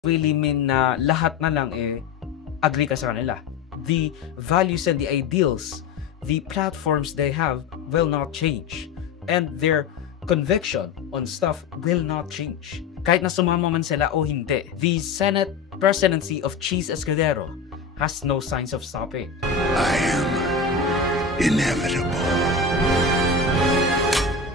really mean na lahat na lang agree ka sa kanila. The values and the ideals, the platforms they have will not change. And their conviction on stuff will not change. Kahit na sumama man sila o hindi. The Senate presidency of Cheese Escudero has no signs of stopping. I am inevitable.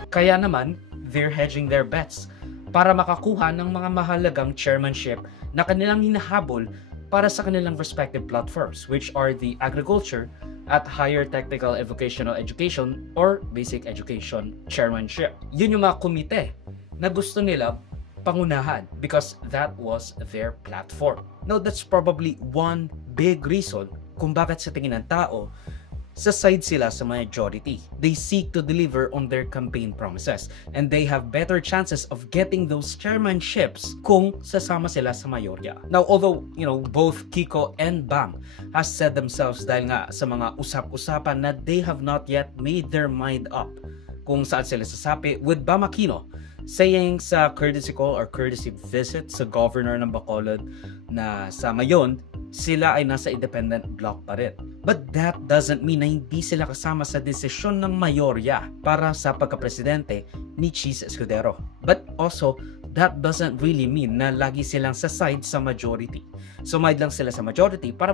Kaya naman, they're hedging their bets para makakuha ng mga mahalagang chairmanship na kanilang hinahabol para sa kanilang respective platforms, which are the agriculture at higher technical and vocational education or basic education chairmanship. Yun yung mga komite na gusto nila pangunahan because that was their platform. Now, that's probably one big reason kung bakit sa tingin ng tao sa side sila sa majority. They seek to deliver on their campaign promises and they have better chances of getting those chairmanships kung sasama sila sa mayorya. Now, although, both Kiko and Bam has said themselves dahil nga sa mga usap-usapan na they have not yet made their mind up kung saan sila sasapi, with Bam Aquino saying sa courtesy call or courtesy visit sa governor ng Bacolod na sa ngayon, sila ay nasa independent block pa rin. But that doesn't mean na hindi sila kasama sa desisyon ng mayorya para sa pagkapresidente ni Cheese Escudero. But also, that doesn't really mean na lagi silang sa side sa majority. Sumide lang sila sa majority para